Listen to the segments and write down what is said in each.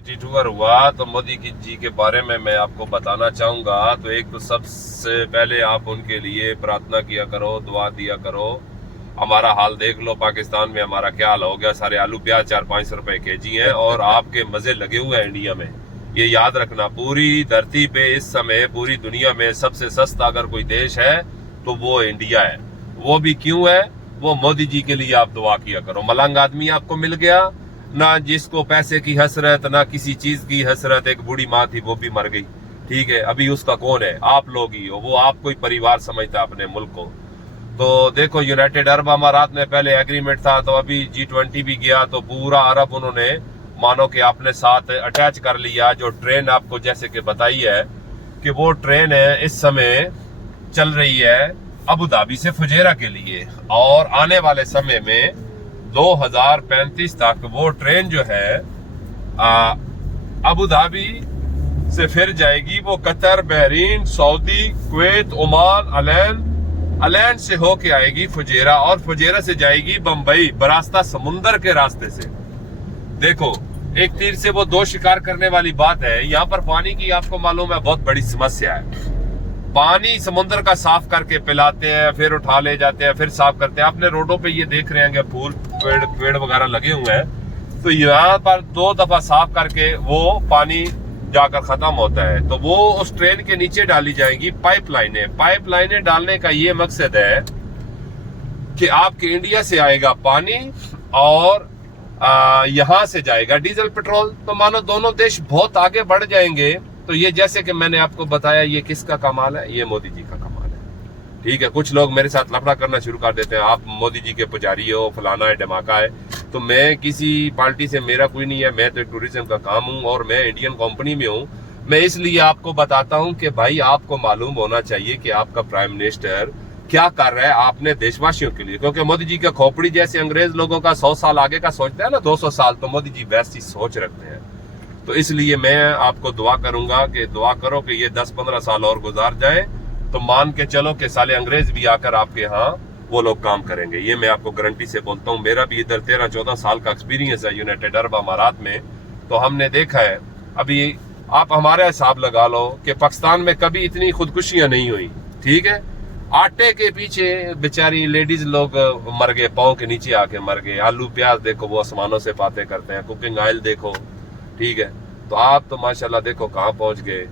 Tour हुआ तो मोदी जी के बारे में मैं आपको बताना चाहूंगा। तो एक तो सबसे पहले आप उनके लिए प्रार्थना किया करो, दुआ दिया करो। हमारा हाल देख लो, पाकिस्तान में हमारा क्या हाल हो गया। सारे आलू प्याज 4-5 रुपए केजी हैं और आपके मजे लगे हुए हैं इंडिया में। ये याद रखना, पूरी धरती पे इस समय पूरी दुनिया में सबसे सस्ता अगर कोई देश है तो वो इंडिया है। वो भी क्यों है? वो मोदी जी के लिए आप दुआ किया करो। मलंग आदमी आपको मिल गया ना, जिसको पैसे की हसरत ना किसी चीज की हसरत। एक बूढ़ी माँ थी, वो भी मर गई, ठीक है। अभी उसका कौन है? आप लोग ही हो। वो आपको ही परिवार समझता है अपने मुल्क को। तो देखो, यूनाइटेड अरब अमारात में पहले एग्रीमेंट था, तो अभी G20 भी गया तो पूरा अरब उन्होंने मानो कि अपने साथ अटैच कर लिया। जो ट्रेन आपको जैसे कि बताई है कि वो ट्रेन है इस समय चल रही है अबू धाबी से फुजेरा के लिए, और आने वाले समय में 2035 तक वो ट्रेन जो है अबू धाबी से फिर जाएगी वो Qatar, Bahrain, Saudi, Kuwait, Oman, Al Ain से होके आएगी फुजेरा, और फुजेरा से जाएगी बंबई बरास्ता समुंदर के रास्ते से। देखो, एक तीर से वो दो शिकार करने वाली बात है। यहाँ पर पानी की आपको मालूम है बहुत बड़ी समस्या है। पानी समुद्र का साफ करके पिलाते हैं, फिर उठा ले जाते हैं, फिर साफ करते हैं। आपने रोडों पे ये देख रहे हैं फूल पेड़ वगैरह लगे हुए हैं, तो यहाँ पर 2 दफा साफ करके वो पानी जाकर खत्म होता है। तो वो उस ट्रेन के नीचे डाली जाएंगी पाइपलाइनें डालने का ये मकसद है कि आपके इंडिया से आएगा पानी और यहाँ से जाएगा डीजल पेट्रोल। तो मानो दोनों देश बहुत आगे बढ़ जाएंगे। तो ये जैसे कि मैंने आपको बताया, ये किसका कमाल है? ये मोदी जी का कमाल है, ठीक है। कुछ लोग मेरे साथ लफड़ा करना शुरू कर देते हैं, आप मोदी जी के पुजारी हो, फलाना है, धमाका है। तो मैं किसी पार्टी से मेरा कोई नहीं है, मैं तो टूरिज्म का काम हूँ और मैं इंडियन कंपनी में हूँ। मैं इसलिए आपको बताता हूँ कि भाई आपको मालूम होना चाहिए कि आपका प्राइम मिनिस्टर क्या कर रहा है आपने देशवासियों के लिए। क्योंकि मोदी जी का खोपड़ी जैसे अंग्रेज लोगों का 100 साल आगे का सोचता है ना, 200 साल, तो मोदी जी वैसी सोच रखते हैं। तो इसलिए मैं आपको दुआ करूंगा कि दुआ करो कि ये 10-15 साल और गुजार जाए, तो मान के चलो कि साले अंग्रेज भी आकर आपके यहाँ वो लोग काम करेंगे। ये मैं आपको गारंटी से बोलता हूँ। मेरा भी इधर 13-14 साल का एक्सपीरियंस है यूनाइटेड अरब अमारात में। तो हमने देखा है, अभी आप हमारा हिसाब लगा लो कि पाकिस्तान में कभी इतनी खुदकुशियां नहीं हुई, ठीक है। आटे के पीछे बेचारी लेडीज लोग मर गए, पाँव के नीचे आके मर गए। आलू प्याज देखो वो आसमानों से बातें करते हैं, कुकिंग ऑयल देखो, ठीक है। तो आप तो माशाल्लाह देखो कहाँ पहुंच गए,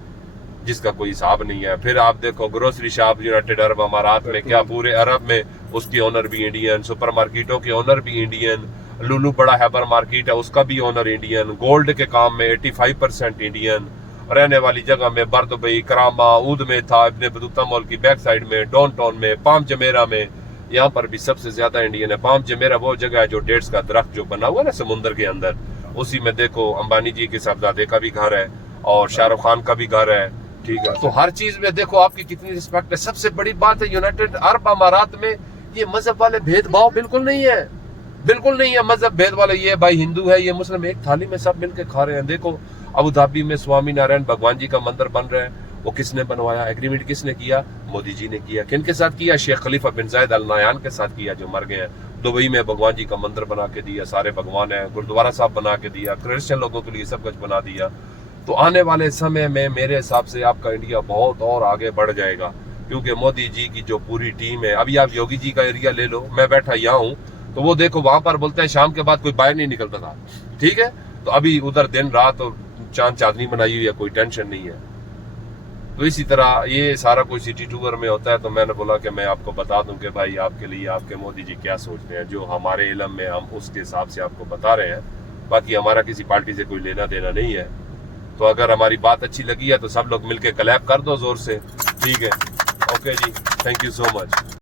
जिसका कोई हिसाब नहीं है। फिर आप देखो ग्रोसरी शॉप यूनाइटेड अरब अमारात में, क्या पूरे अरब में उसकी ओनर भी इंडियन, सुपर मार्केटों के ओनर भी इंडियन, लुलू बड़ा हैबर मार्केट है उसका भी ओनर इंडियन, गोल्ड के काम में 85% इंडियन, रहने वाली जगह में बर्दुबई, करामा, ऊद में था, इब्ने बतूता मॉल की बैक साइड में, डाउन टाउन में, पाम जमेरा में, यहाँ पर भी सबसे ज्यादा इंडियन है। पाम जमेरा वो जगह है जो डेट्स का दरख्त जो बना हुआ है ना समुद्र के अंदर, उसी में देखो अंबानी जी के साहबजादे का भी घर है और शाहरुख खान का भी घर है, ठीक है। तो हर चीज में देखो आपकी कितनी रिस्पेक्ट है। सबसे बड़ी बात है यूनाइटेड अरब अमारात में ये मजहब वाले भेदभाव बिल्कुल नहीं है, बिल्कुल नहीं है मजहब भेद वाले। ये भाई हिंदू है, ये मुस्लिम, एक थाली में सब मिलके खा रहे हैं। देखो अबू धाबी में स्वामी नारायण भगवान जी का मंदिर बन रहा है, वो किसने बनवाया? एग्रीमेंट किसने किया? मोदी जी ने किया। किन के साथ किया? शेख खलीफा बिन जायद अल नहयान के साथ किया, जो मर गए हैं। दुबई में भगवान जी का मंदिर बना के दिया, सारे भगवान है, गुरुद्वारा साहब बना के दिया, क्रिश्चियन लोगों के लिए सब कुछ बना दिया। तो आने वाले समय में मेरे हिसाब से आपका इंडिया बहुत और आगे बढ़ जाएगा, क्योंकि मोदी जी की जो पूरी टीम है। अभी आप योगी जी का एरिया ले लो, मैं बैठा यहाँ हूँ, तो वो देखो वहां पर बोलते हैं शाम के बाद कोई बाहर नहीं निकलता था, ठीक है। तो अभी उधर दिन रात और चांद चांदनी बनाई हुई है, कोई टेंशन नहीं है। तो इसी तरह ये सारा कुछ सिटी टूर में होता है। तो मैंने बोला कि मैं आपको बता दूं कि भाई आपके लिए आपके मोदी जी क्या सोचते हैं, जो हमारे इल्म में हम उसके हिसाब से आपको बता रहे हैं। बाकी हमारा किसी पार्टी से कोई लेना देना नहीं है। तो अगर हमारी बात अच्छी लगी है तो सब लोग मिलके क्लैप कर दो जोर से, ठीक है। Okay ji, thank you so much.